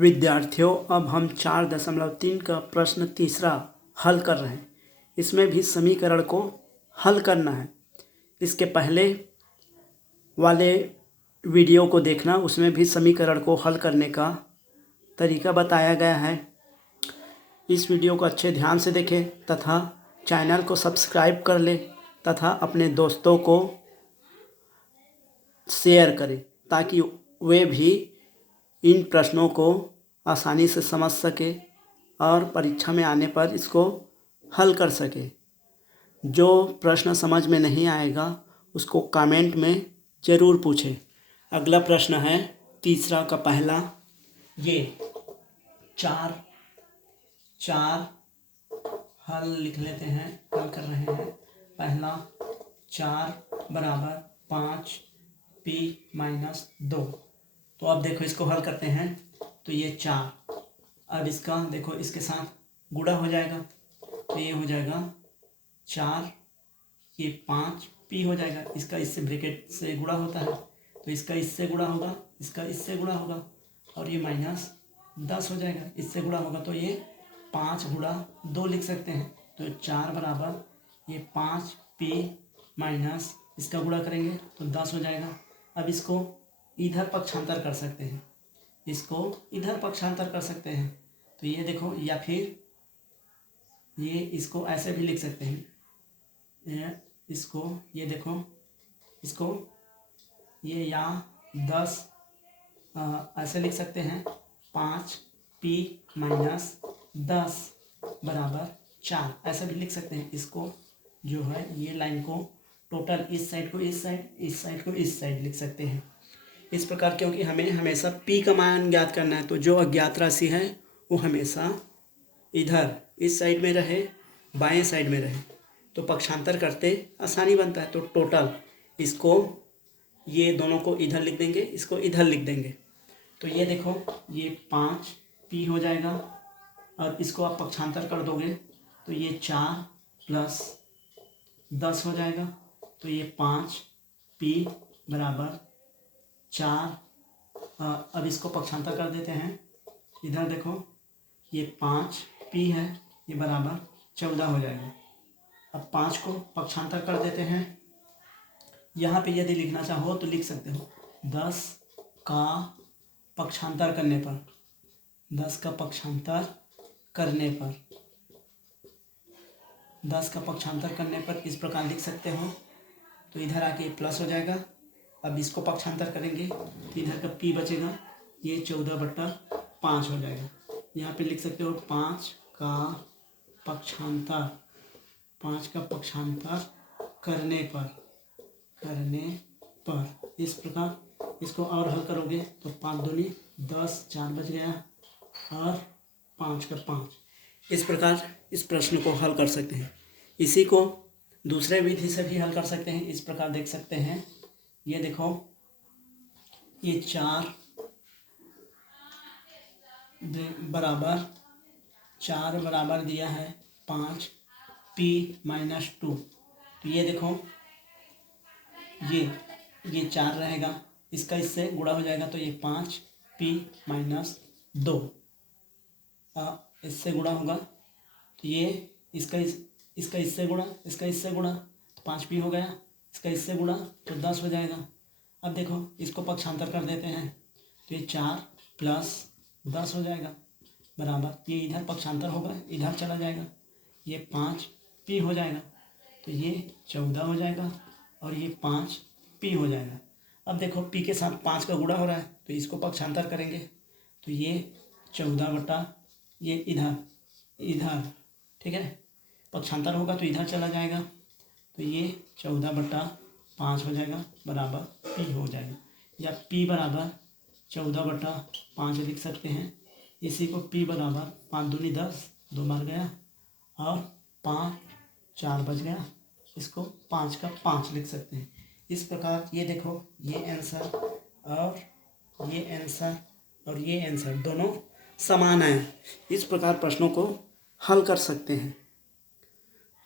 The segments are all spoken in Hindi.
विद्यार्थियों, अब हम 4.3 का प्रश्न तीसरा हल कर रहे हैं। इसमें भी समीकरण को हल करना है। इसके पहले वाले वीडियो को देखना, उसमें भी समीकरण को हल करने का तरीका बताया गया है। इस वीडियो को अच्छे ध्यान से देखें तथा चैनल को सब्सक्राइब कर लें तथा अपने दोस्तों को शेयर करें ताकि वे भी इन प्रश्नों को आसानी से समझ सके और परीक्षा में आने पर इसको हल कर सके। जो प्रश्न समझ में नहीं आएगा उसको कमेंट में ज़रूर पूछें। अगला प्रश्न है तीसरा का पहला, ये चार हल लिख लेते हैं। हल कर रहे हैं। पहला 4 बराबर 5 p-2। तो अब देखो इसको हल करते हैं तो ये 4, अब इसका देखो इसके साथ गुणा हो जाएगा तो ये हो जाएगा 4, ये 5 p हो जाएगा। इसका इससे ब्रैकेट से गुणा होता है तो इसका इससे गुणा होगा, इसका इससे गुणा होगा और ये -10 हो जाएगा। इससे गुणा होगा तो ये 5 गुणा 2 लिख सकते हैं। तो 4 बराबर ये 5 p माइनस इसका गुणा करेंगे तो 10 हो जाएगा। अब इसको इधर पक्षांतर कर सकते हैं, इसको इधर पक्षांतर कर सकते हैं। तो ये देखो, या फिर ये इसको ऐसे भी लिख सकते हैं। इसको ये देखो, इसको ये या 10 ऐसे लिख सकते हैं। 5 p-10 बराबर 4 ऐसा भी लिख सकते हैं। इसको जो है ये लाइन को टोटल इस साइड को इस साइड, इस साइड को इस साइड लिख सकते हैं। इस प्रकार, क्योंकि हमें हमेशा p का मान ज्ञात करना है तो जो अज्ञात राशि है वो हमेशा इधर इस साइड में रहे, बाएं साइड में रहे तो पक्षांतर करते आसानी बनता है। तो टोटल इसको ये दोनों को इधर लिख देंगे, इसको इधर लिख देंगे। तो ये देखो, ये 5 p हो जाएगा और इसको आप पक्षांतर कर दोगे तो ये 4 + 10 हो जाएगा। तो ये 5 p बराबर 4। अब इसको पक्षांतर कर देते हैं। इधर देखो, ये 5 p है, ये बराबर 14 हो जाएगा। अब 5 को पक्षांतर कर देते हैं। यहाँ पे यदि लिखना चाहो तो लिख सकते हो 10 का पक्षांतर करने पर, 10 का पक्षांतर करने पर, 10 का पक्षांतर करने पर इस प्रकार लिख सकते हो। तो इधर आके प्लस हो जाएगा। अब इसको पक्षांतर करेंगे तो इधर का p बचेगा, ये 14/5 हो जाएगा। यहाँ पे लिख सकते हो 5 का पक्षांतर, 5 का पक्षांतर करने पर इस प्रकार इसको और हल करोगे तो 5 दूनी 10, 4 बच गया और 5 का 5। इस प्रकार इस प्रश्न को हल कर सकते हैं। इसी को दूसरे विधि से भी हल कर सकते हैं। इस प्रकार देख सकते हैं, ये देखो, ये 4 बराबर दिया है 5 p-2। तो ये देखो, ये 4 रहेगा, इसका इससे गुणा हो जाएगा तो ये 5 p-2 इससे गुणा होगा तो ये इसका इससे गुणा, इसका इससे गुणा तो 5 p हो गया। इसका इससे गुणा तो 10 हो जाएगा। अब देखो इसको पक्षांतर कर देते हैं तो ये 4 + 10 हो जाएगा बराबर, ये इधर पक्षांतर होगा, इधर चला जाएगा, ये 5 p हो जाएगा तो ये 14 हो जाएगा और ये 5 p हो जाएगा। अब देखो p के साथ 5 का गुणा हो रहा है तो इसको पक्षांतर करेंगे तो ये 14 ये इधर ठीक है, पक्षांतर होगा तो इधर चला जाएगा तो ये 14/5 हो जाएगा बराबर p हो जाएगा, या p बराबर 14/5 लिख सकते हैं। इसी को p बराबर 5 दूनी 10, 2 मार गया और 5, 4 बच गया। इसको 5 का 5 लिख सकते हैं। इस प्रकार ये देखो, ये आंसर और ये आंसर और ये आंसर दोनों समान हैं। इस प्रकार प्रश्नों को हल कर सकते हैं।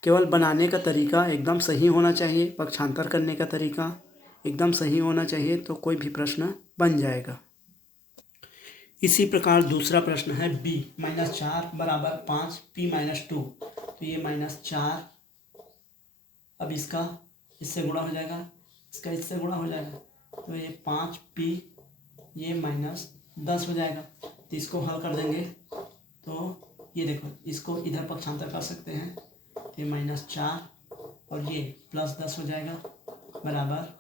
केवल बनाने का तरीका एकदम सही होना चाहिए, पक्षांतर करने का तरीका एकदम सही होना चाहिए तो कोई भी प्रश्न बन जाएगा। इसी प्रकार दूसरा प्रश्न है b -4 बराबर 5 p - 2। तो ये -4, अब इसका इससे गुणा हो जाएगा, इसका इससे गुणा हो जाएगा, तो ये 5p, ये -10 हो जाएगा। तो इसको हल कर देंगे तो ये देखो, इसको इधर पक्षांतर कर सकते हैं, तो ये -4 और ये +10 हो जाएगा बराबर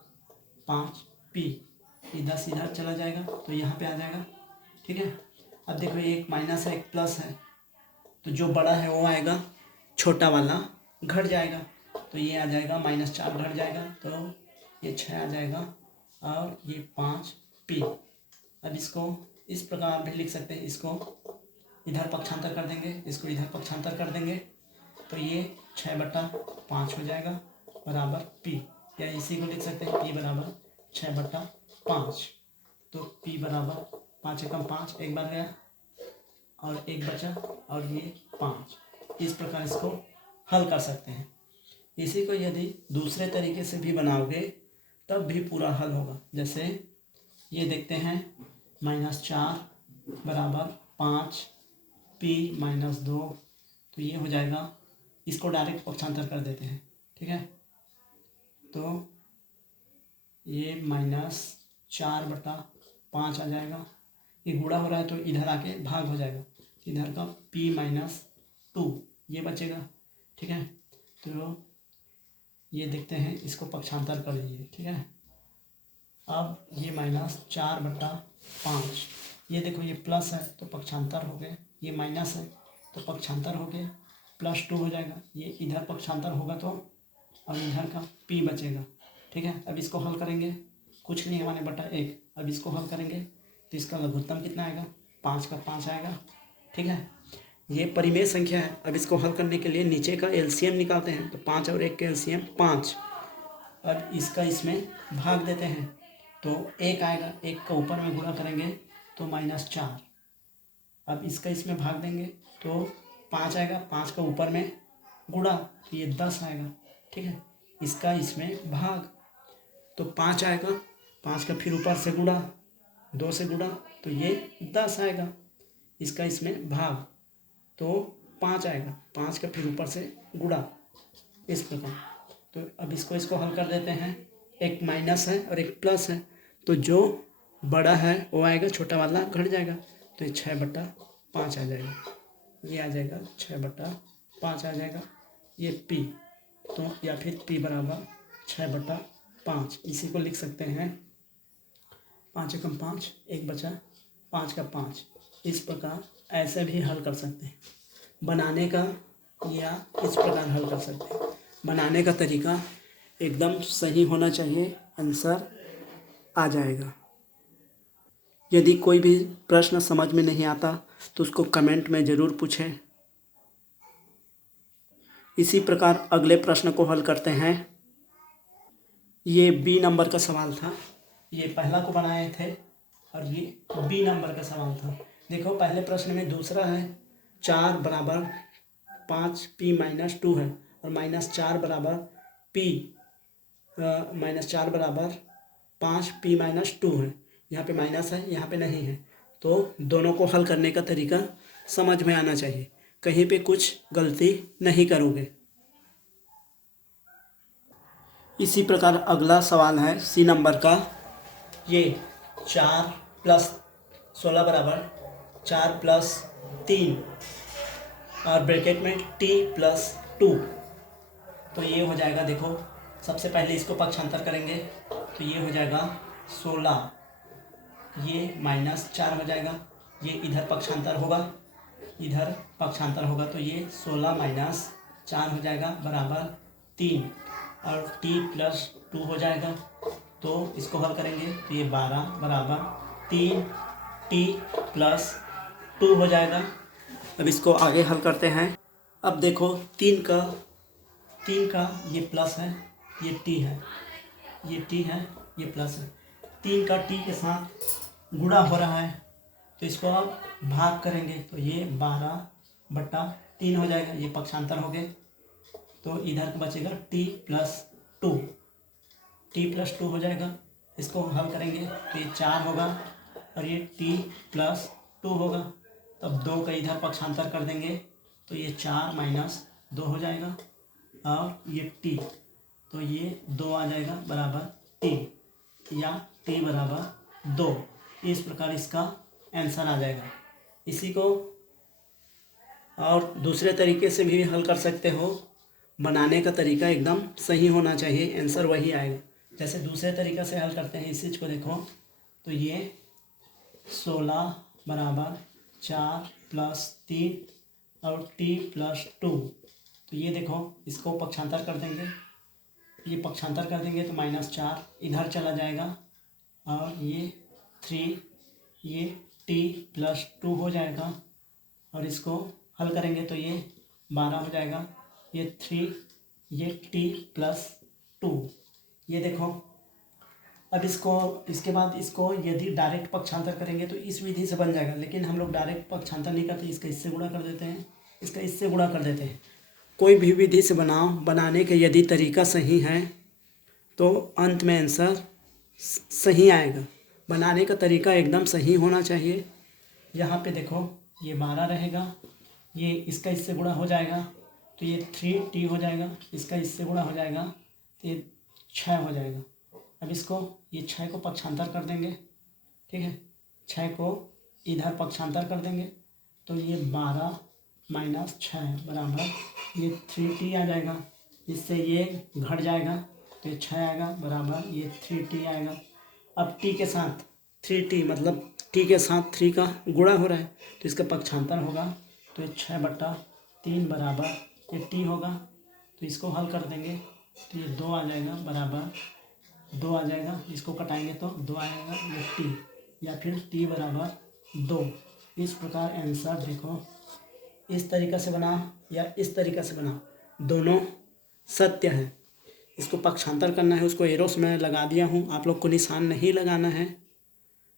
5p। ये 10 इधर चला जाएगा तो यहाँ पे आ जाएगा, ठीक है। अब देखो ये एक माइनस है एक प्लस है, तो जो बड़ा है वो आएगा, छोटा वाला घट जाएगा, तो ये आ जाएगा -4 घट जाएगा, तो ये 6 आ जाएगा और ये 5p। अब इसको इस प्रकार भी लिख सकते हैं, इसको इधर पक्षांतर कर देंगे, इसको इधर पक्षांतर कर देंगे, तो ये 6/5 हो जाएगा बराबर p, या इसी को लिख सकते हैं p बराबर 6/5। तो p बराबर 5 एकम 5, एक बार गया और एक बचा और ये 5। इस प्रकार इसको हल कर सकते हैं। इसी को यदि दूसरे तरीके से भी बनाओगे तब भी पूरा हल होगा। जैसे ये देखते हैं, -4 बराबर 5p - 2, तो ये हो जाएगा, इसको डायरेक्ट पक्षांतर कर देते हैं, ठीक है। तो ये -4/5 आ जाएगा, ये गुणा हो रहा है तो इधर आके भाग हो जाएगा, इधर का p - 2 ये बचेगा, ठीक है। तो ये देखते हैं, इसको पक्षांतर कर लीजिए, ठीक है। अब ये -4/5, ये देखो ये प्लस है तो पक्षांतर हो गए, ये माइनस है तो पक्षांतर हो गए, +2 हो जाएगा, ये इधर पक्षांतर होगा तो, और इधर का p बचेगा, ठीक है। अब इसको हल करेंगे, कुछ नहीं है /1। अब इसको हल करेंगे तो इसका लघुत्तम कितना आएगा, 5 का 5 आएगा, ठीक है। ये परिमेय संख्या है। अब इसको हल करने के लिए नीचे का एलसीएम निकालते हैं, तो 5 और 1 के एलसीएम 5। अब इसका इसमें भाग देते हैं तो 1 आएगा, 1 का ऊपर में गुणा करेंगे तो -4। अब इसका इसमें भाग देंगे तो 5 आएगा, 5 का ऊपर में गुणा तो ये 10 आएगा, ठीक है। इसका इसमें भाग तो 5 आएगा, 5 का फिर ऊपर से गुणा, 2 से गुणा तो ये 10 आएगा, इसका इसमें भाग तो 5 आएगा, 5 का फिर ऊपर से गुणा, इस प्रकार। तो अब इसको हल कर देते हैं, एक माइनस है और एक प्लस है, तो जो बड़ा है वो आएगा, छोटा वाला घट जाएगा, तो ये 6/5 आ जाएगा, ये आ जाएगा 6/5 आ जाएगा, ये p, तो या फिर p बराबर 6/5। इसी को लिख सकते हैं 5 एकम 5, एक बचा, 5 का 5। इस प्रकार ऐसे भी हल कर सकते हैं, बनाने का या इस प्रकार हल कर सकते हैं। बनाने का तरीका एकदम सही होना चाहिए, आंसर आ जाएगा। यदि कोई भी प्रश्न समझ में नहीं आता तो उसको कमेंट में ज़रूर पूछें। इसी प्रकार अगले प्रश्न को हल करते हैं। ये बी नंबर का सवाल था, ये पहला को बनाए थे और ये बी नंबर का सवाल था। देखो पहले प्रश्न में दूसरा है, 4 बराबर 5p - 2 है और -4 बराबर p -4 बराबर 5p - 2 है। यहाँ पे माइनस है, यहाँ पे नहीं है, तो दोनों को हल करने का तरीका समझ में आना चाहिए, कहीं पे कुछ गलती नहीं करोगे। इसी प्रकार अगला सवाल है सी नंबर का, ये 4 + 16 बराबर 4 + 3 और ब्रैकेट में t + 2, तो ये हो जाएगा। देखो सबसे पहले इसको पक्षांतर करेंगे तो ये हो जाएगा 16, ये -4 हो जाएगा, ये इधर पक्षांतर होगा, इधर पक्षांतर होगा, तो ये 16 - 4 हो जाएगा बराबर 3 और t + 2 हो जाएगा। तो इसको हल करेंगे तो ये 12 बराबर 3t + 2 हो जाएगा। अब इसको आगे हल करते हैं। अब देखो 3 का ये प्लस है, ये t है, ये t है, ये प्लस है, 3 का t के साथ गुणा हो रहा है, तो इसको आप भाग करेंगे तो ये 12/3 हो जाएगा, ये पक्षांतर हो गए, तो इधर बचेगा t + 2, t + 2 हो जाएगा। इसको हल करेंगे तो ये 4 होगा और ये t + 2 होगा, तब 2 का इधर पक्षांतर कर देंगे तो ये 4 माइनस 2 हो जाएगा, और ये t, तो ये 2 आ जाएगा बराबर t, या t बराबर 2। इस प्रकार इसका आंसर आ जाएगा। इसी को और दूसरे तरीके से भी हल कर सकते हो। बनाने का तरीका एकदम सही होना चाहिए, आंसर वही आएगा। जैसे दूसरे तरीक़े से हल करते हैं, इस चीज़ को देखो तो ये 16 बराबर 4 + 3 और t + 2, तो ये देखो इसको पक्षांतर कर देंगे, ये पक्षांतर कर देंगे तो -4 इधर चला जाएगा, और ये 3, ये t + 2 हो जाएगा, और इसको हल करेंगे तो ये 12 हो जाएगा, ये 3, ये t + 2। ये देखो अब इसके बाद इसको यदि डायरेक्ट पक्षांतर करेंगे तो इस विधि से बन जाएगा, लेकिन हम लोग डायरेक्ट पक्षांतर नहीं करते, इसका इससे गुणा कर देते हैं, इसका इससे गुणा कर देते हैं। कोई भी विधि से बनाने का यदि तरीका सही है तो अंत में आंसर सही आएगा। बनाने का तरीका एकदम सही होना चाहिए। यहाँ पे देखो ये 12 रहेगा, ये इसका इससे गुणा हो जाएगा तो ये 3t हो जाएगा, इसका इससे गुणा हो जाएगा तो ये 6 हो जाएगा। अब इसको ये 6 को पक्षांतर कर देंगे, ठीक है, 6 को इधर पक्षांतर कर देंगे तो ये 12 - 6 बराबर ये 3t आ जाएगा, इससे ये घट जाएगा तो ये 6 आएगा बराबर ये 3t आएगा। अब t के साथ 3t मतलब t के साथ 3 का गुणा हो रहा है तो इसका पक्षांतर होगा, तो ये 6/3 बराबर ये t होगा, तो इसको हल कर देंगे तो ये 2 आ जाएगा बराबर 2 आ जाएगा, इसको कटाएंगे तो 2 आएगा, ये t, या फिर t बराबर 2। इस प्रकार आंसर देखो इस तरीक़ा से बना या इस तरीक़ा से बना, दोनों सत्य है। इसको पक्षांतर करना है, उसको एरोस में लगा दिया हूँ, आप लोग को निशान नहीं लगाना है,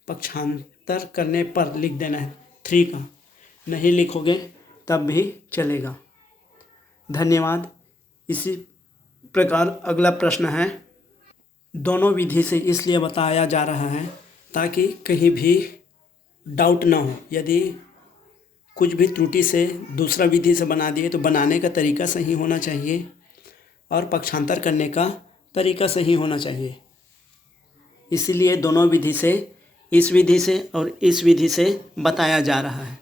पक्षांतर करने पर लिख देना है 3 का, नहीं लिखोगे तब भी चलेगा। धन्यवाद। इसी प्रकार अगला प्रश्न है, दोनों विधि से इसलिए बताया जा रहा है ताकि कहीं भी डाउट ना हो। यदि कुछ भी त्रुटि से दूसरा विधि से बना दिए तो बनाने का तरीका सही होना चाहिए और पक्षांतर करने का तरीका सही होना चाहिए। इसीलिए दोनों विधि से, इस विधि से और इस विधि से बताया जा रहा है।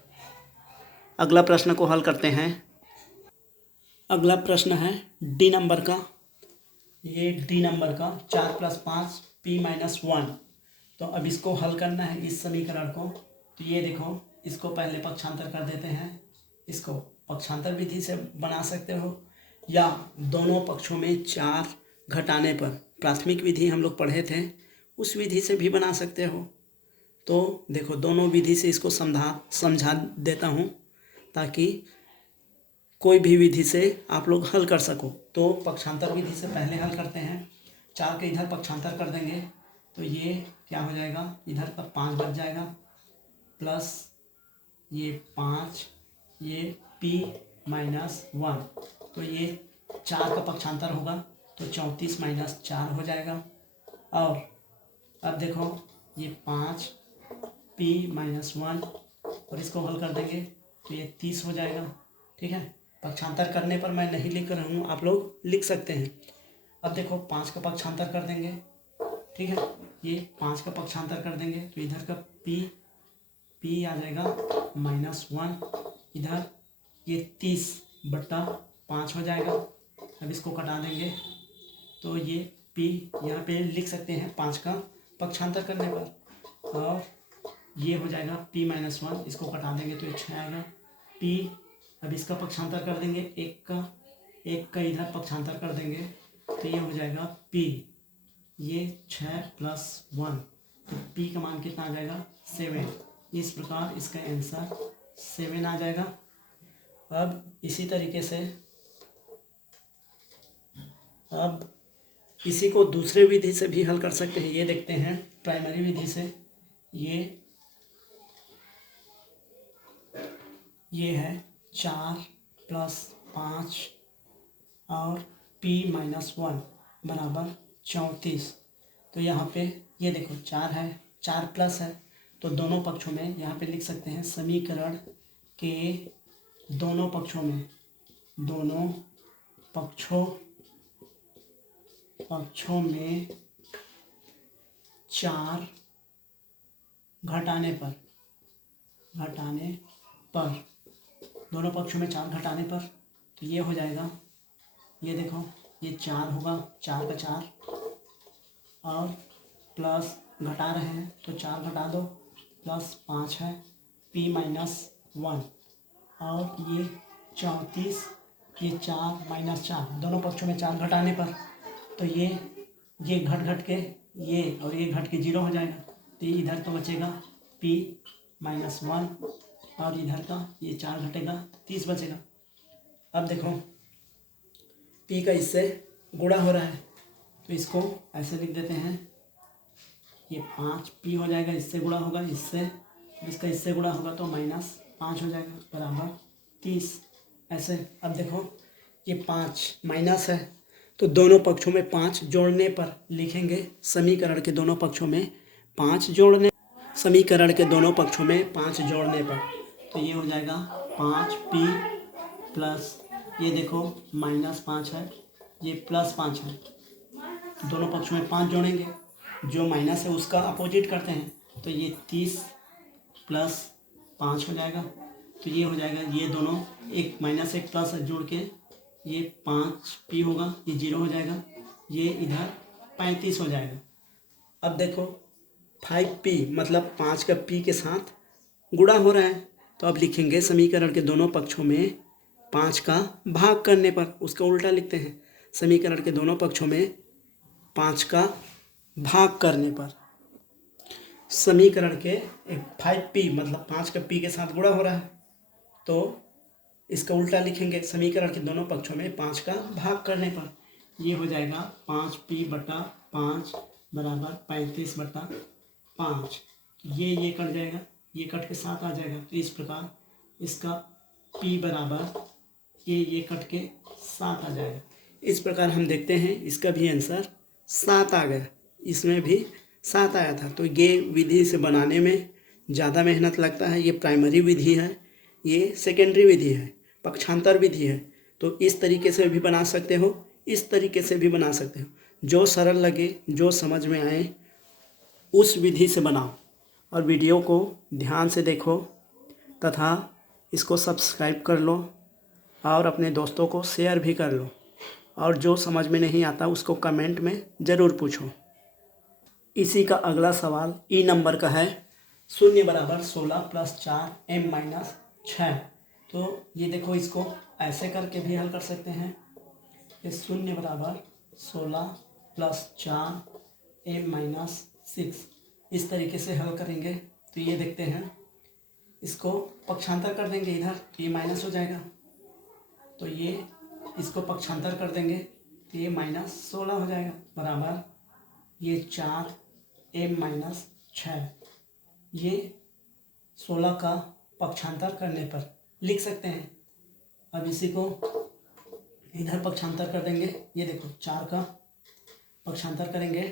अगला प्रश्न को हल करते हैं। अगला प्रश्न है डी नंबर का, ये डी नंबर का 4 + 5 p - 1। तो अब इसको हल करना है इस समीकरण को, तो ये देखो इसको पहले पक्षांतर कर देते हैं, इसको पक्षांतर विधि से बना सकते हो या दोनों पक्षों में 4 घटाने पर, प्राथमिक विधि हम लोग पढ़े थे उस विधि से भी बना सकते हो। तो देखो दोनों विधि से इसको समझा देता हूँ ताकि कोई भी विधि से आप लोग हल कर सको। तो पक्षांतर विधि से पहले हल करते हैं, 4 के इधर पक्षांतर कर देंगे तो ये क्या हो जाएगा, इधर का 5 बच जाएगा, प्लस ये 5, ये p - 1, तो ये 4 का पक्षांतर होगा तो 34 - 4 हो जाएगा। और अब देखो ये 5 p - 1 और इसको हल कर देंगे तो ये 30 हो जाएगा, ठीक है। पक्षांतर करने पर मैं नहीं लिख रहा हूँ, आप लोग लिख सकते हैं। अब देखो 5 का पक्षांतर कर देंगे, ठीक है, ये 5 का पक्षांतर कर देंगे तो इधर का p आ जाएगा -1, इधर ये 30/5 हो जाएगा। अब इसको कटा देंगे तो ये p यहाँ पे लिख सकते हैं 5 का पक्षांतर करने पर, और ये हो जाएगा p - 1, इसको कटा देंगे तो ये 6 आएगा p। अब इसका पक्षांतर कर देंगे, एक का इधर पक्षांतर कर देंगे तो ये हो जाएगा p, ये 6 + 1, तो p का मान कितना आ जाएगा 7। इस प्रकार इसका आंसर 7 आ जाएगा। अब इसी तरीके से अब इसी को दूसरे विधि से भी हल कर सकते हैं। ये देखते हैं प्राइमरी विधि से, ये है 4 + 5 और p - 1 बराबर 34। तो यहाँ पे ये देखो 4 है, 4 प्लस है तो दोनों पक्षों में यहाँ पे लिख सकते हैं समीकरण के दोनों पक्षों में, दोनों पक्षों में 4 घटाने पर दोनों पक्षों में 4 घटाने पर तो ये हो जाएगा, ये देखो ये 4 होगा, 4 का 4 और प्लस घटा रहे हैं तो 4 घटा दो प्लस 5 है p माइनस 1 और ये 34, ये 4 माइनस 4 दोनों पक्षों में 4 घटाने पर तो ये घट के ये और ये घट के 0 हो जाएगा। तो इधर तो बचेगा p माइनस 1 और इधर का ये 4 घटेगा 30 बचेगा। अब देखो p का इससे गुणा हो रहा है तो इसको ऐसे लिख देते हैं, ये 5p हो जाएगा, इससे गुणा होगा इससे, इसका इससे गुणा होगा तो माइनस 5 हो जाएगा बराबर 30 ऐसे। अब देखो ये 5 माइनस है तो दोनों पक्षों में 5 जोड़ने पर लिखेंगे समीकरण के दोनों पक्षों में 5 जोड़ने पर तो ये हो जाएगा 5p प्लस ये देखो माइनस 5 है, ये प्लस 5 है, दोनों पक्षों में 5 जोड़ेंगे, जो माइनस है उसका अपोजिट करते हैं तो ये 30 प्लस 5 हो जाएगा। तो ये हो जाएगा, ये दोनों एक माइनस एक प्लस जोड़ के ये 5p होगा, ये 0 हो जाएगा, ये इधर 35 हो जाएगा। अब देखो 5p मतलब 5 का p के साथ गुणा हो रहा है तो अब लिखेंगे समीकरण के दोनों पक्षों में 5 का भाग करने पर, उसका उल्टा लिखते हैं समीकरण के दोनों पक्षों में 5 का भाग करने पर। समीकरण के 5p मतलब 5 का p के साथ गुणा हो रहा है तो इसका उल्टा लिखेंगे समीकरण के दोनों पक्षों में 5 का भाग करने पर। ये हो जाएगा 5p बटा 5 बराबर 35 बटा 5। ये कट जाएगा, ये कट के साथ आ जाएगा तो इस प्रकार इसका p बराबर ये कट के 7 आ जाएगा। इस प्रकार हम देखते हैं इसका भी आंसर 7 आ गया, इसमें भी 7 आया था। तो ये विधि से बनाने में ज़्यादा मेहनत लगता है, ये प्राइमरी विधि है, ये सेकेंडरी विधि है, पक्षांतर विधि है। तो इस तरीके से भी बना सकते हो, इस तरीके से भी बना सकते हो, जो सरल लगे, जो समझ में आए उस विधि से बनाओ। और वीडियो को ध्यान से देखो तथा इसको सब्सक्राइब कर लो और अपने दोस्तों को शेयर भी कर लो। और जो समझ में नहीं आता उसको कमेंट में ज़रूर पूछो। इसी का अगला सवाल ई नंबर का है, 0 बराबर 16 प्लस 4 m माइनस 6। तो ये देखो इसको ऐसे करके भी हल कर सकते हैं, ये 0 बराबर 16 प्लस 4 m माइनस 6 इस तरीके से हल करेंगे। तो ये देखते हैं, इसको पक्षांतर कर देंगे इधर तो ये माइनस हो जाएगा, तो ये इसको पक्षांतर कर देंगे तो ये माइनस 16 हो जाएगा बराबर ये 4 m माइनस 6। ये 16 का पक्षांतर करने पर लिख सकते हैं। अब इसी को इधर पक्षांतर कर देंगे, ये देखो 4 का पक्षांतर करेंगे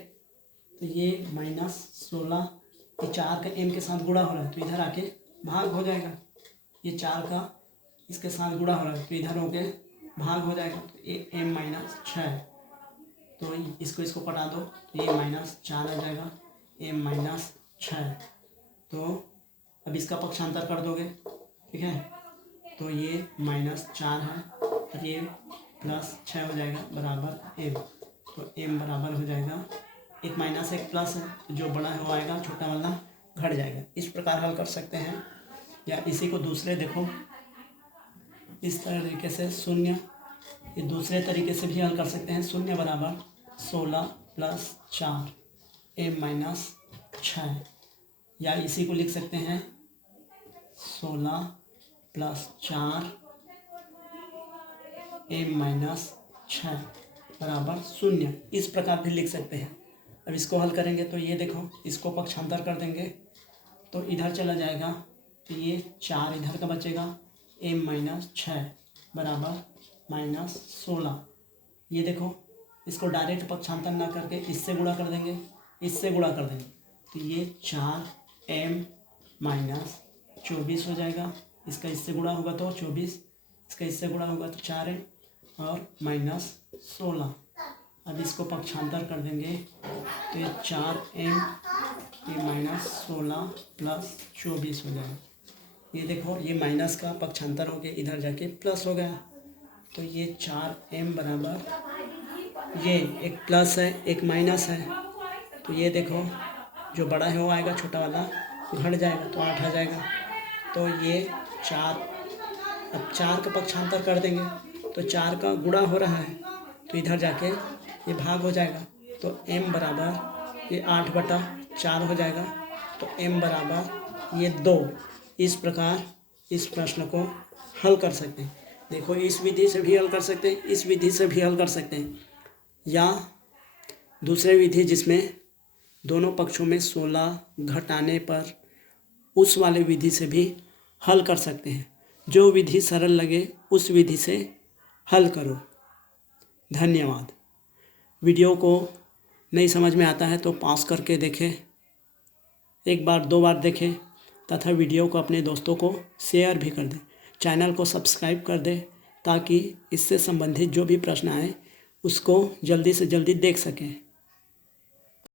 तो ये माइनस 16, ये 4 का m के साथ गुणा हो रहा है तो इधर आके भाग हो जाएगा, ये 4 का इसके साथ गुणा हो रहा है तो इधर होके भाग हो जाएगा तो ये m माइनस 6। तो इसको कटा दो तो ये माइनस 4 आ जाएगा, m माइनस 6। तो अब इसका पक्षांतर कर दोगे, ठीक है, तो ये माइनस 4 है और ये प्लस 6 हो जाएगा बराबर m। तो m बराबर हो जाएगा, एक माइनस एक प्लस है तो जो बड़ा है वो आएगा, छोटा वाला घट जाएगा। इस प्रकार हल कर सकते हैं। या इसी को दूसरे देखो इस तरीके से 0, ये दूसरे तरीके से भी हल कर सकते हैं। 0 बराबर 16 प्लस 4 m माइनस 6, या इसी को लिख सकते हैं 16 प्लस 4 m माइनस 6 बराबर 0। इस प्रकार भी लिख सकते हैं। अब इसको हल करेंगे तो ये देखो इसको पक्षांतर कर देंगे तो इधर चला जाएगा तो ये 4 इधर का बचेगा, m माइनस 6 बराबर माइनस 16। ये देखो इसको डायरेक्ट पक्षांतर ना करके इससे गुणा कर देंगे, इससे गुणा कर देंगे तो ये 4m -24 हो जाएगा। इसका इससे गुणा होगा तो 24, इसका इससे गुणा होगा तो 4m और -16। अब इसको पक्षांतर कर देंगे तो ये 4m, ये -16 + 24 हो जाएगा। ये देखो ये माइनस का पक्षांतर हो गया, इधर जाके प्लस हो गया। तो ये 4m बराबर, ये एक प्लस है एक माइनस है, तो ये देखो जो बड़ा है वो आएगा, छोटा वाला घट जाएगा तो 8 आ जाएगा। तो ये 4, अब 4 का पक्षांतर कर देंगे तो 4 का गुणा हो रहा है, तो इधर जाके ये भाग हो जाएगा। तो m बराबर ये 8/4 हो जाएगा। तो m बराबर ये 2। इस प्रकार इस प्रश्न को हल कर सकते हैं। देखो इस विधि से भी हल कर सकते हैं, इस विधि से भी हल कर सकते हैं, या दूसरे विधि जिसमें दोनों पक्षों में 16 घटाने पर उस वाले विधि से भी हल कर सकते हैं। जो विधि सरल लगे उस विधि से हल करो। धन्यवाद। वीडियो को नहीं समझ में आता है तो पॉज करके देखें, एक बार 2 बार देखें, तथा वीडियो को अपने दोस्तों को शेयर भी कर दें। चैनल को सब्सक्राइब कर दें ताकि इससे संबंधित जो भी प्रश्न आए उसको जल्दी से जल्दी देख सकें।